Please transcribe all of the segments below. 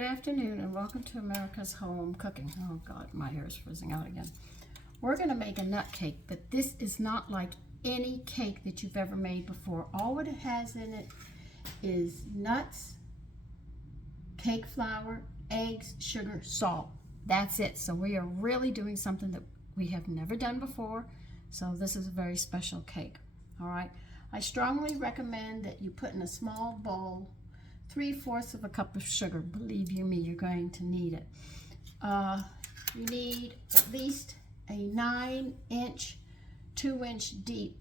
Good afternoon and welcome to America's Home Cooking. Oh God, my hair is frizzing out again. We're going to make a nut cake, but this is not like any cake that you've ever made before. All what it has in it is nuts, cake flour, eggs, sugar, salt. That's it. So we are really doing something that we have never done before. So this is a very special cake. All right. I strongly recommend that you put in a small bowl 3/4 of a cup of sugar. Believe you me, you're going to need it. You need at least a 9-inch, 2-inch deep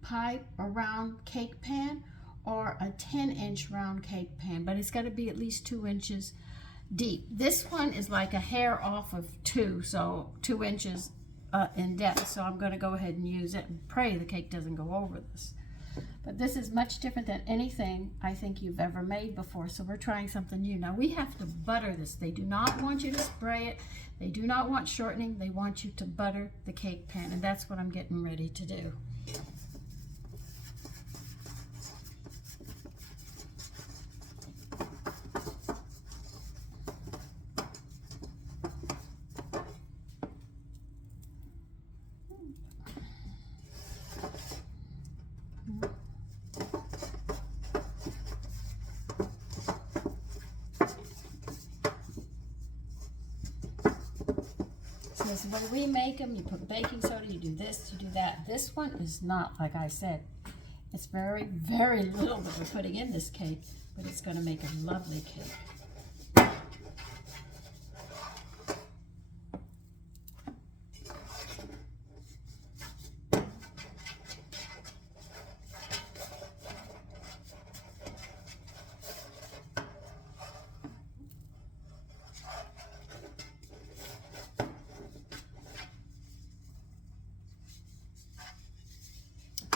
pipe or round cake pan, or a 10-inch round cake pan, but it's got to be at least 2 inches deep. This one is like a hair off of 2, so 2 inches in depth. So I'm going to go ahead and use it and pray the cake doesn't go over this. But this is much different than anything I think you've ever made before, so we're trying something new. Now we have to butter this. They do not want you to spray it. They do not want shortening. They want you to butter the cake pan, and that's what I'm getting ready to do. This is the way we make them. You put baking soda, you do this, you do that. This one is not, like I said, it's very, very little that we're putting in this cake, but it's going to make a lovely cake.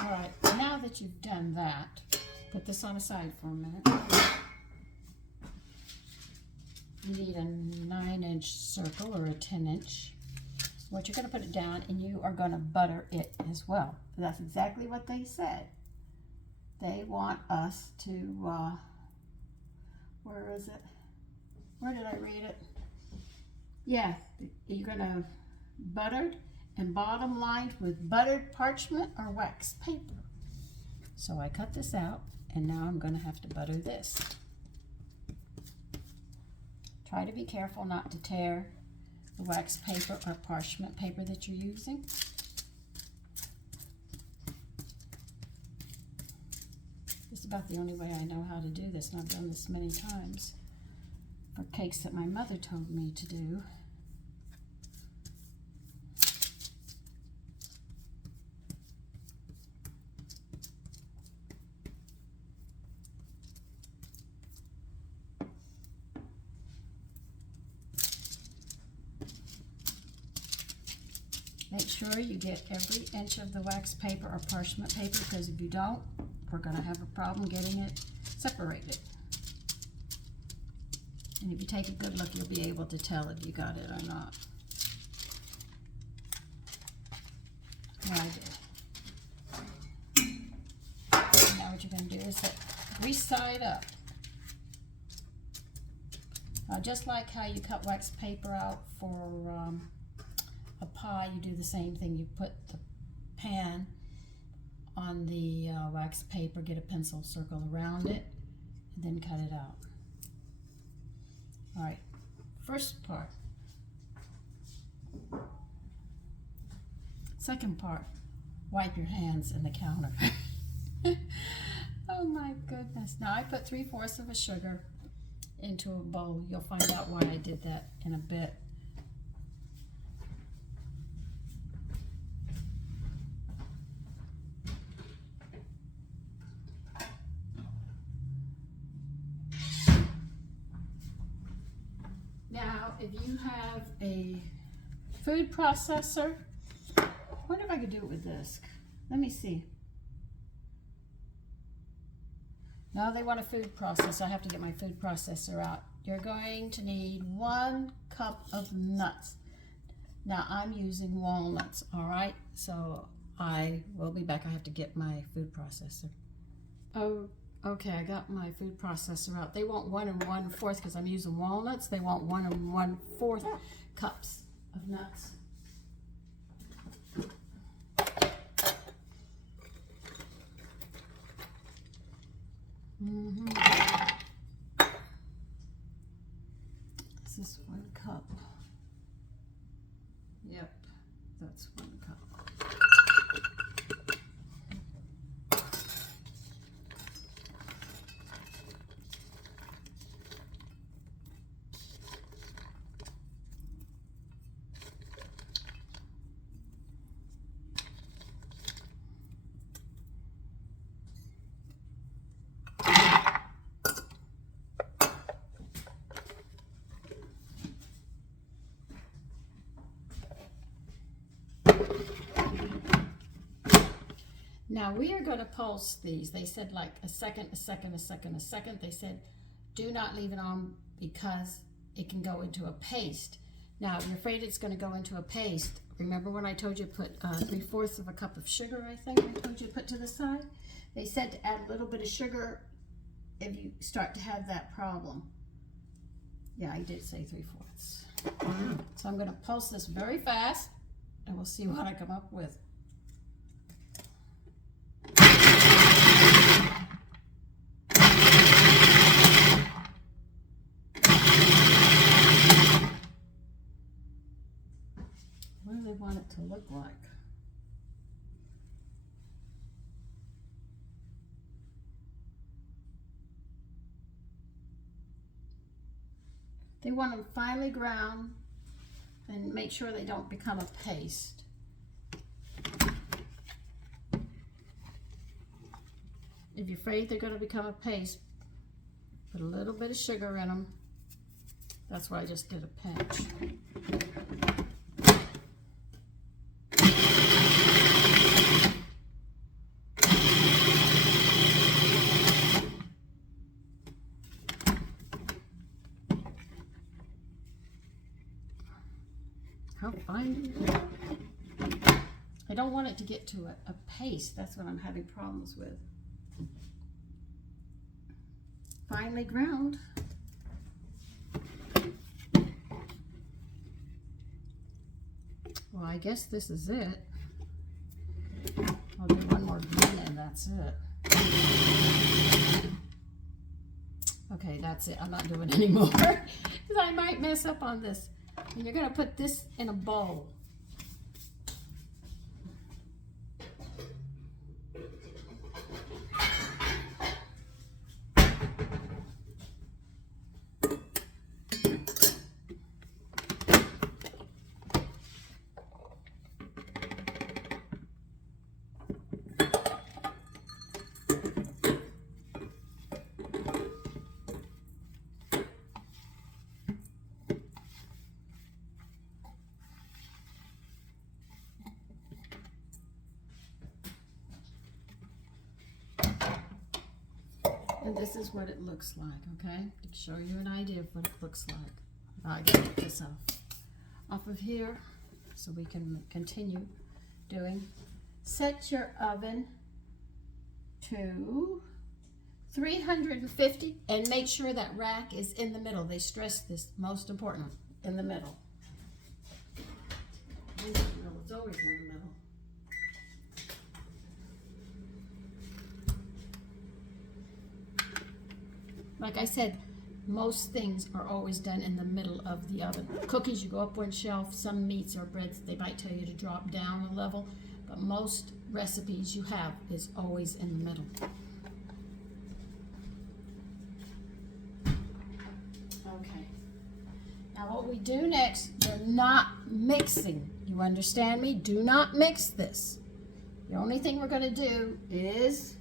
All right, now that you've done that, put this on the side for a minute. You need a 9-inch circle or a 10-inch. What you're going to put it down, and you are going to butter it as well. That's exactly what they said. They want us to, where is it? Where did I read it? Yeah, you're going to buttered and bottom lined with buttered parchment or wax paper. So I cut this out, and now I'm going to have to butter this. Try to be careful not to tear the wax paper or parchment paper that you're using. This is about the only way I know how to do this, and I've done this many times for cakes that my mother told me to do. Make sure you get every inch of the wax paper or parchment paper, because if you don't, we're going to have a problem getting it separated. And if you take a good look, you'll be able to tell if you got it or not. I did. Now what you're going to do is grease side up. Just like how you cut wax paper out for a pie, you do the same thing. You put the pan on the wax paper, get a pencil circle around it, and then cut it out. All right, first part. Second part, wipe your hands in the counter. Oh my goodness. Now I put 3/4 of a sugar into a bowl. You'll find out why I did that in a bit. Now, if you have a food processor, I wonder if I could do it with this. Let me see. No, they want a food processor. I have to get my food processor out. You're going to need 1 cup of nuts. Now, I'm using walnuts, all right? So I will be back. I have to get my food processor. Okay, I got my food processor out. They want 1 1/4 because I'm using walnuts. They want 1 1/4 cups of nuts. Is this 1 cup? Yep, that's 1 cup. Now we are going to pulse these. They said like a second, a second, a second, a second. They said do not leave it on because it can go into a paste. Now if you're afraid it's going to go into a paste, remember when I told you to put 3/4 of a cup of sugar, I think I told you to put to the side? They said to add a little bit of sugar if you start to have that problem. Yeah, I did say 3/4. So I'm going to pulse this very fast and we'll see what I come up with. What do they want it to look like? They want them finely ground and make sure they don't become a paste. If you're afraid they're going to become a paste, put a little bit of sugar in them. That's why I just did a pinch. How fine do you do? I don't want it to get to a paste. That's what I'm having problems with. Finely ground. Well, I guess this is it. I'll do one more green and that's it. Okay, that's it. I'm not doing any more because I might mess up on this. And you're going to put this in a bowl. And this is what it looks like, okay? To show you an idea of what it looks like. I gotta get this off of here so we can continue doing. Set your oven to 350 and make sure that rack is in the middle. They stress this, most important, in the middle. It's always in the middle. Like I said, most things are always done in the middle of the oven. Cookies, you go up one shelf. Some meats or breads, they might tell you to drop down a level, but most recipes you have is always in the middle. Okay. Now what we do next, we're not mixing. You understand me? Do not mix this. The only thing we're going to do is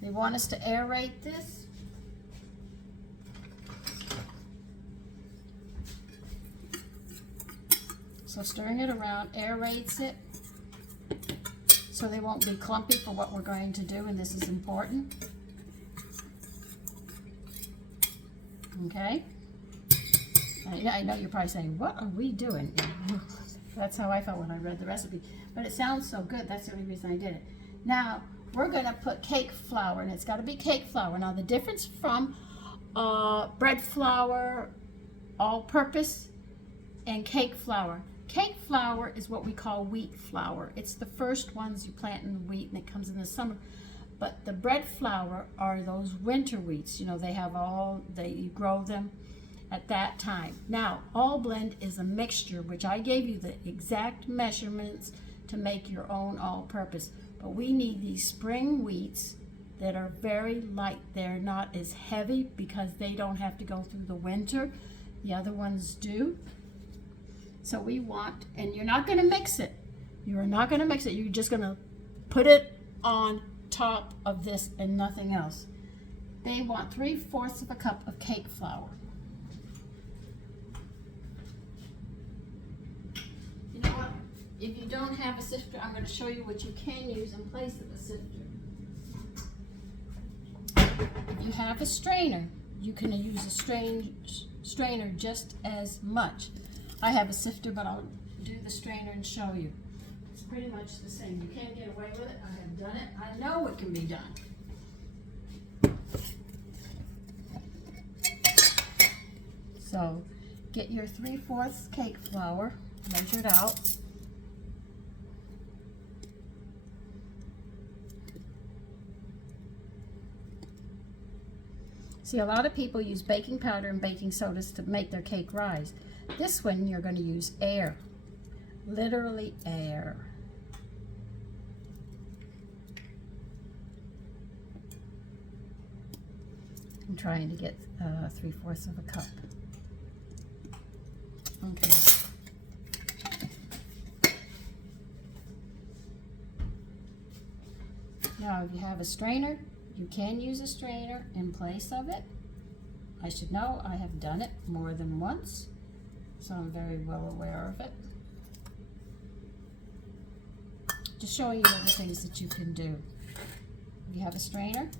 they want us to aerate this. So stirring it around aerates it so they won't be clumpy for what we're going to do, and this is important. Okay? I know you're probably saying, what are we doing? That's how I felt when I read the recipe. But it sounds so good, that's the only reason I did it. Now, we're gonna put cake flour, and it's gotta be cake flour. Now, the difference from bread flour, all-purpose, and cake flour. Cake flour is what we call wheat flour. It's the first ones you plant in the wheat, and it comes in the summer. But the bread flour are those winter wheats. You know, you grow them at that time. Now, all blend is a mixture, which I gave you the exact measurements to make your own all-purpose. But we need these spring wheats that are very light. They're not as heavy because they don't have to go through the winter. The other ones do. So we want, and you're not gonna mix it. You're not gonna mix it. You're just gonna put it on top of this and nothing else. They want 3/4 of a cup of cake flour. You know what? If you don't have a sifter, I'm going to show you what you can use in place of a sifter. If you have a strainer, you can use a strainer just as much. I have a sifter, but I'll do the strainer and show you. It's pretty much the same. You can't get away with it. I have done it. I know it can be done. So get your 3/4 cake flour measured out. See, a lot of people use baking powder and baking sodas to make their cake rise. This one you're going to use air, literally air. I'm trying to get 3/4 of a cup. Okay. Now, if you have a strainer, you can use a strainer in place of it. I should know, I have done it more than once, so I'm very well aware of it. Just showing you other things that you can do. If you have a strainer,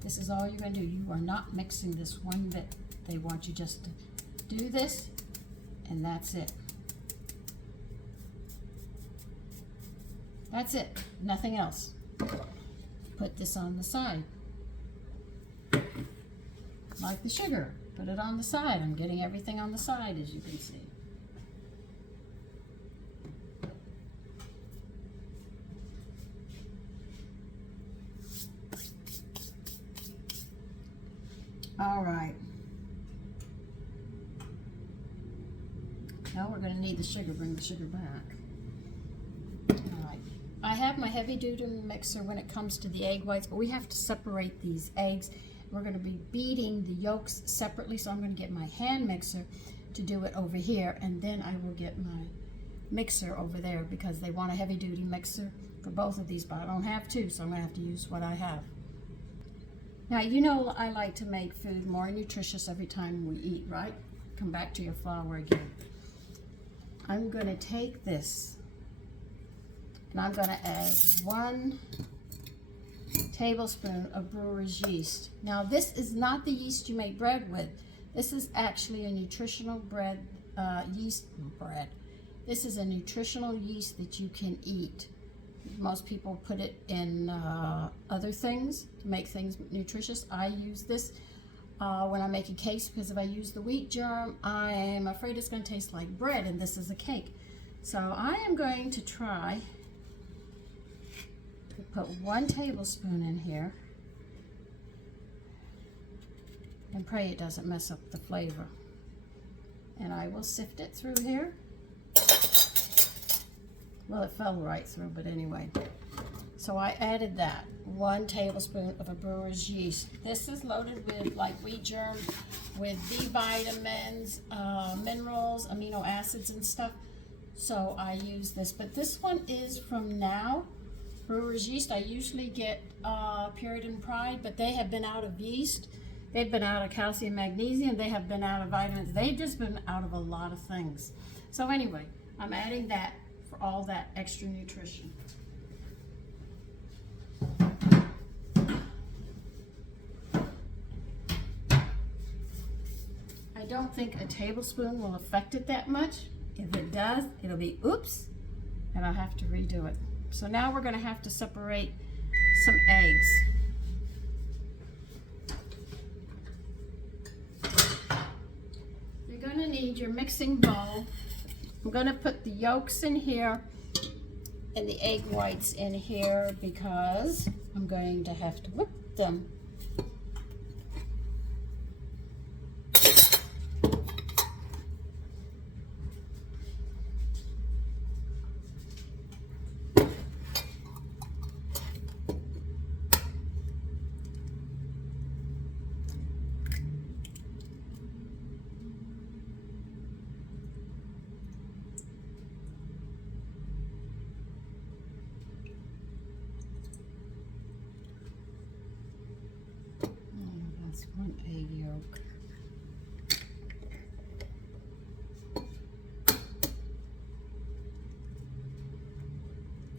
this is all you're going to do. You are not mixing this one bit. They want you just to do this, and that's it. That's it, nothing else. Put this on the side. Like the sugar, put it on the side. I'm getting everything on the side, as you can see. All right. Now we're going to need the sugar. Bring the sugar back. All right. I have my heavy-duty mixer when it comes to the egg whites, but we have to separate these eggs. We're going to be beating the yolks separately, so I'm going to get my hand mixer to do it over here, and then I will get my mixer over there because they want a heavy-duty mixer for both of these, but I don't have two, so I'm going to have to use what I have. Now, you know I like to make food more nutritious every time we eat, right? Come back to your flour again. I'm going to take this and I'm going to add 1 tablespoon of brewer's yeast. Now, this is not the yeast you make bread with. This is actually a nutritional yeast. This is a nutritional yeast that you can eat. Most people put it in other things to make things nutritious. I use this when I'm making cakes because if I use the wheat germ, I am afraid it's going to taste like bread, and this is a cake. So I am going to try to put 1 tablespoon in here and pray it doesn't mess up the flavor. And I will sift it through here. Well, it fell right through, but anyway. So I added that, 1 tablespoon of a brewer's yeast. This is loaded with like wheat germ, with B vitamins, minerals, amino acids and stuff. So I use this, but this one is from Now Brewer's Yeast. I usually get Puritan Pride, but they have been out of yeast. They've been out of calcium, magnesium. They have been out of vitamins. They've just been out of a lot of things. So anyway, I'm adding that for all that extra nutrition. I don't think a tablespoon will affect it that much. If it does, it'll be oops, and I'll have to redo it. So now we're gonna have to separate some eggs. You're gonna need your mixing bowl. I'm gonna put the yolks in here and the egg whites in here because I'm going to have to whip them. One egg yolk.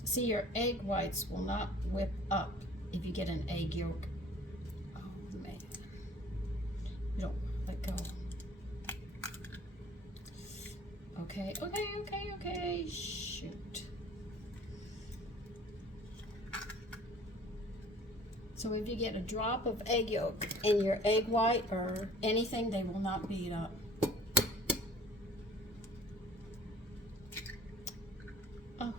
See, your egg whites will not whip up if you get an egg yolk. Oh man, you don't let go. Okay, okay, shoot. So if you get a drop of egg yolk in your egg white or anything, they will not beat up. Oh,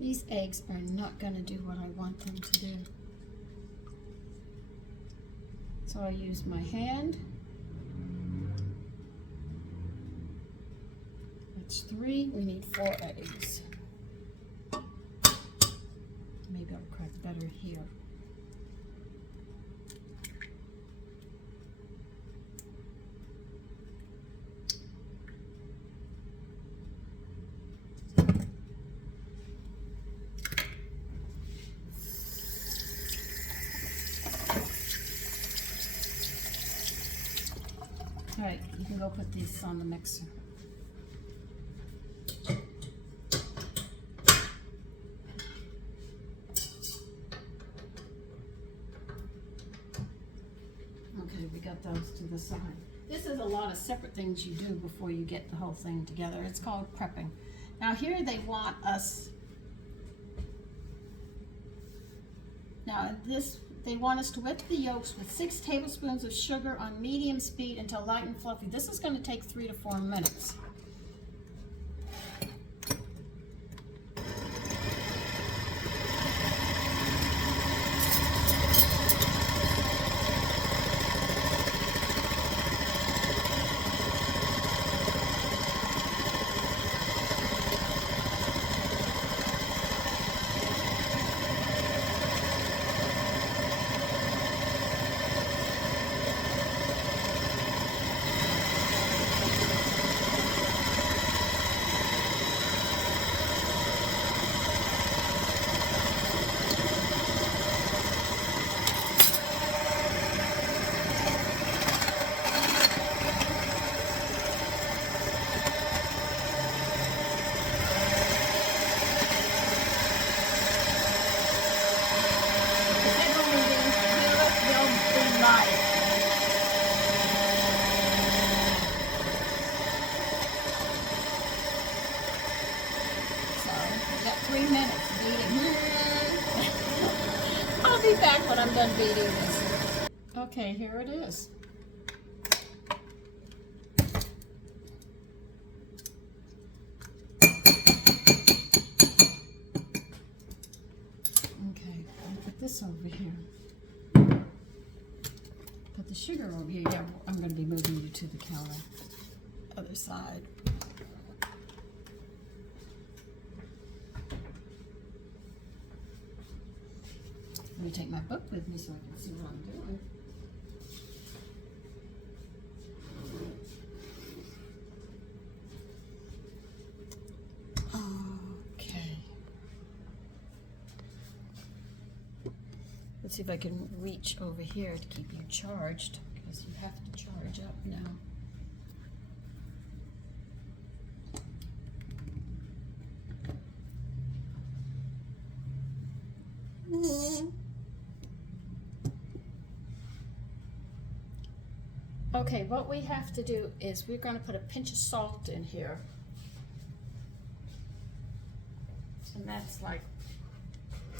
these eggs are not going to do what I want them to do. So I use my hand. That's 3. We need 4 eggs. Maybe I'll crack better here. All right, you can go put these on the mixer. Okay, we got those to the side. This is a lot of separate things you do before you get the whole thing together. It's called prepping. Now here they want us, they want us to whip the yolks with 6 tablespoons of sugar on medium speed until light and fluffy. This is going to take 3 to 4 minutes. I'll be back when I'm done beating this. Okay, here it is. Okay, I'll put this over here. Put the sugar over here. Yeah, I'm going to be moving you to the counter. Other side. Let me take my book with me so I can see what I'm doing. Okay. Let's see if I can reach over here to keep you charged, because you have to charge up now. Okay, what we have to do is we're going to put a pinch of salt in here. And that's like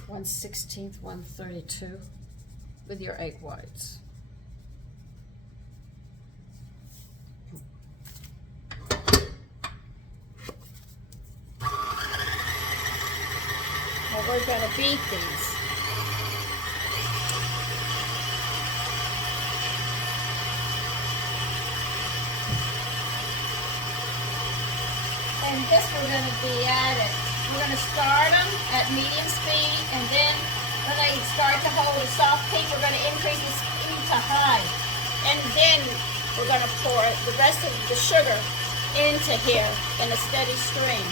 1/16, 1/32 with your egg whites. Well, we're going to beat these. And this we're going to be at it. We're going to start them at medium speed, and then when they start to hold a soft pink, we're going to increase the speed to high. And then we're going to pour the rest of the sugar into here in a steady stream.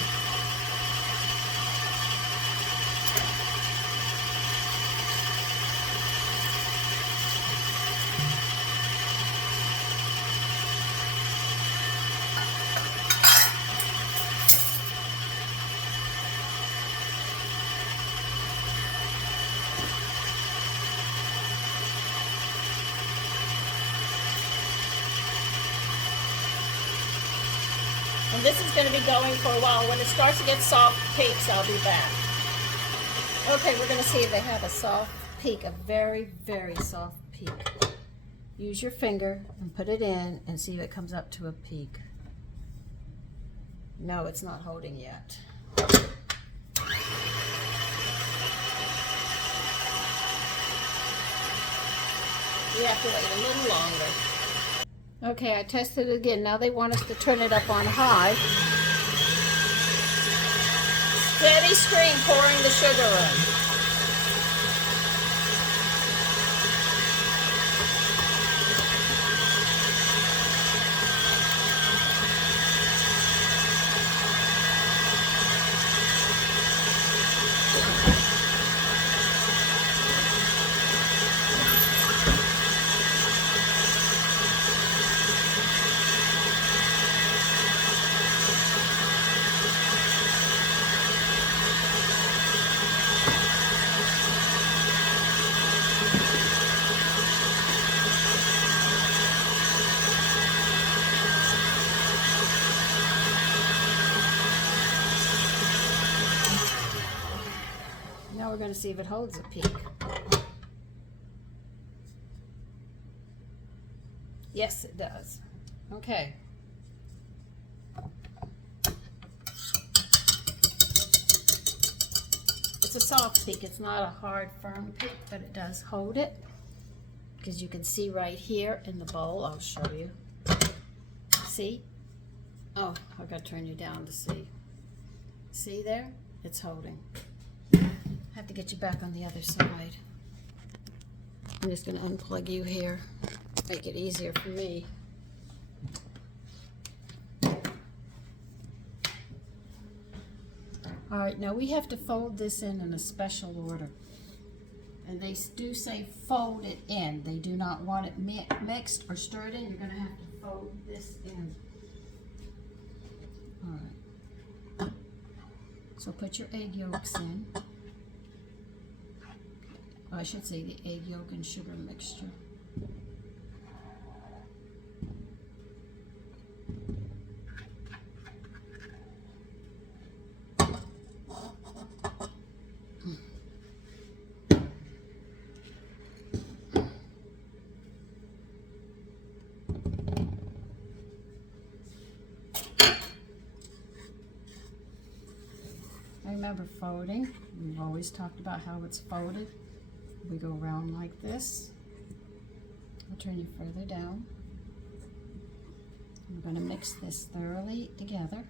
And this is going to be going for a while. When it starts to get soft peaks, I'll be back. Okay, we're going to see if they have a soft peak, a very, very soft peak. Use your finger and put it in and see if it comes up to a peak. No, it's not holding yet. We have to wait a little longer. Okay, I tested it again. Now they want us to turn it up on high. Steady stream pouring the sugar in. Now we're going to see if it holds a peak. Yes, it does. Okay. It's a soft peak. It's not a hard, firm peak, but it does hold it. Because you can see right here in the bowl. I'll show you. See? Oh, I've got to turn you down to see. See there? It's holding. I have to get you back on the other side. I'm just going to unplug you here. Make it easier for me. All right, now we have to fold this in a special order. And they do say fold it in. They do not want it mixed or stirred in. You're going to have to fold this in. All right. So put your egg yolks in. Oh, I should say the egg yolk and sugar mixture. Remember folding. We've always talked about how it's folded. We go around like this. I'll turn you further down. We're going to mix this thoroughly together.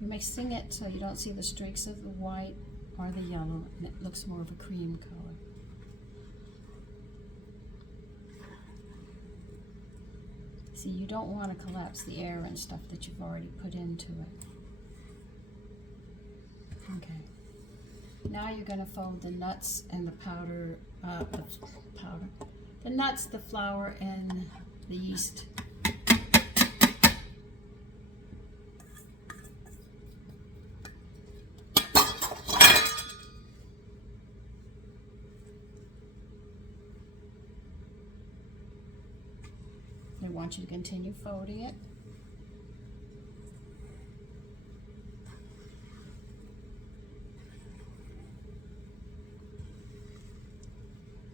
You're mixing it so you don't see the streaks of the white or the yellow, and it looks more of a cream color. See, you don't want to collapse the air and stuff that you've already put into it. Okay. Now you're going to fold the nuts and the powder, the nuts, the flour, and the yeast. want you to continue folding it.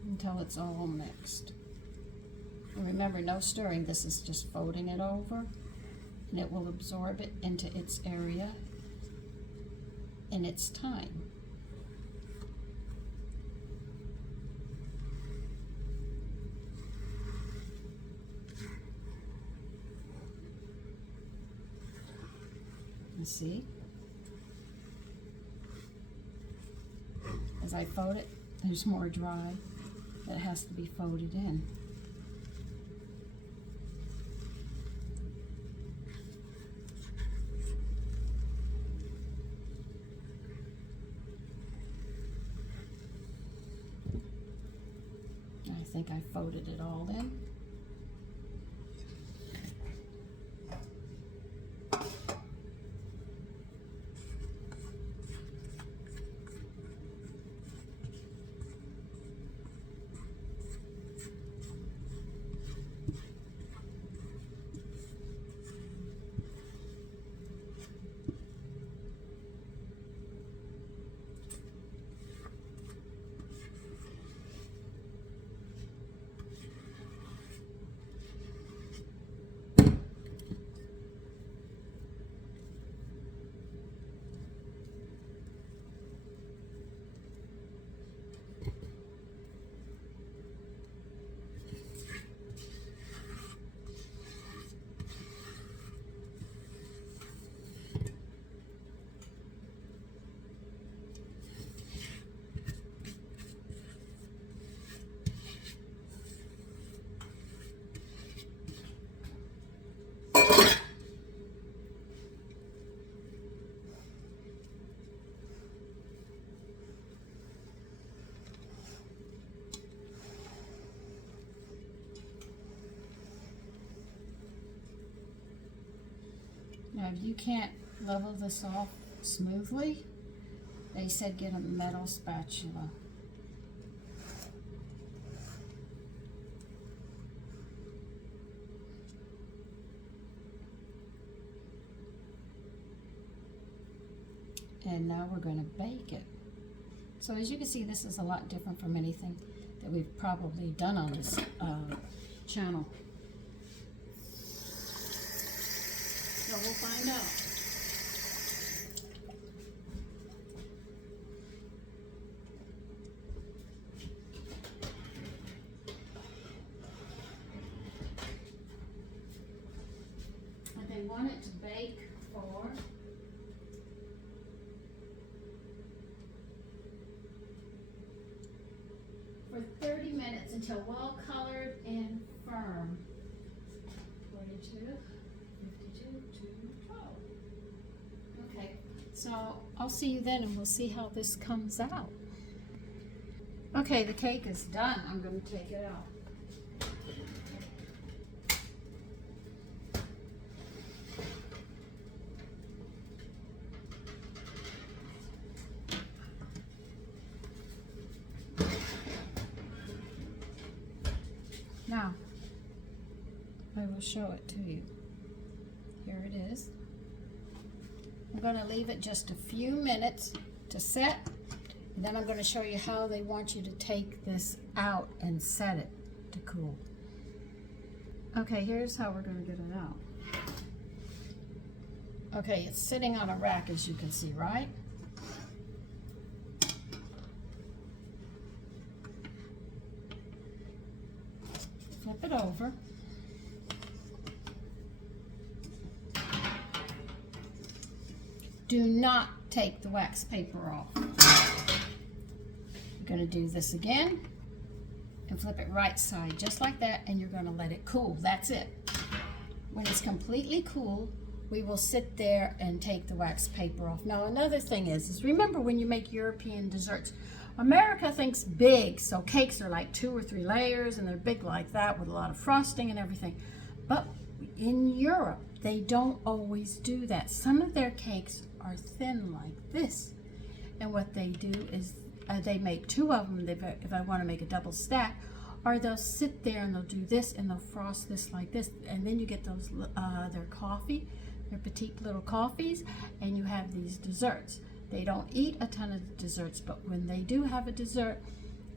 Until it's all mixed. And remember, no stirring. This is just folding it over, and it will absorb it into its area in its time. You see? As I fold it, there's more dry that has to be folded in. I think I folded it all in. Now, if you can't level this off smoothly, they said get a metal spatula. And now we're going to bake it. So as you can see, this is a lot different from anything that we've probably done on this channel. So we'll find out. But they want it to bake for 30 minutes until well colored and firm. 42, 52, 12. Okay, so I'll see you then and we'll see how this comes out. Okay, the cake is done. I'm going to take it out. Now, I will show it to you. Here it is. I'm going to leave it just a few minutes to set, and then I'm going to show you how they want you to take this out and set it to cool. Okay, here's how we're going to get it out. Okay, it's sitting on a rack, as you can see, right? Flip it over. Do not take the wax paper off. You're going to do this again and flip it right side just like that, and you're going to let it cool. That's it. When it's completely cool, we will sit there and take the wax paper off. Now another thing is remember when you make European desserts, America thinks big, so cakes are like 2 or 3 layers and they're big like that with a lot of frosting and everything. But in Europe, they don't always do that. Some of their cakes are thin like this. And what they do is they make 2 of them if I want to make a double stack, Or they'll sit there and they'll do this and they'll frost this like this, and then you get those their coffee, their petite little coffees, and you have these desserts. They don't eat a ton of desserts, but when they do have a dessert,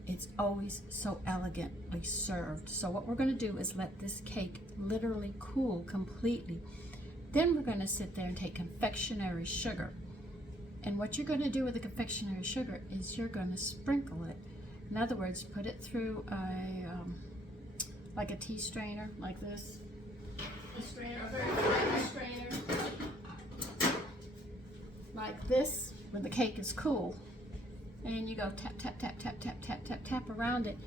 it's always so elegantly served. So what we're going to do is let this cake literally cool completely. Then we're going to sit there and take confectionery sugar. And what you're going to do with the confectionery sugar is you're going to sprinkle it. In other words, put it through like a tea strainer, like this. A strainer, a very fine strainer. Like this, when the cake is cool. And you go tap, tap, tap, tap, tap, tap, tap, tap around it.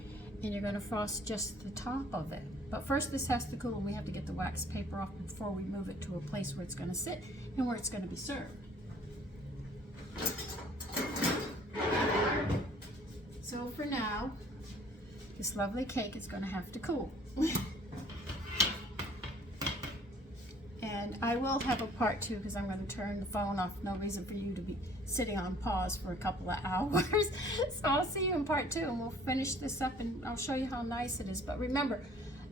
And you're going to frost just the top of it. But first this has to cool, and we have to get the wax paper off before we move it to a place where it's going to sit and where it's going to be served. So for now, this lovely cake is going to have to cool. And I will have a part 2 because I'm going to turn the phone off. No reason for you to be sitting on pause for a couple of hours. So I'll see you in part 2 and we'll finish this up and I'll show you how nice it is. But remember,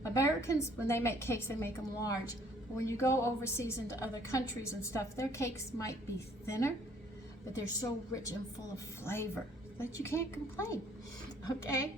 Americans, when they make cakes, they make them large. When you go overseas into other countries and stuff, their cakes might be thinner, but they're so rich and full of flavor that you can't complain. Okay?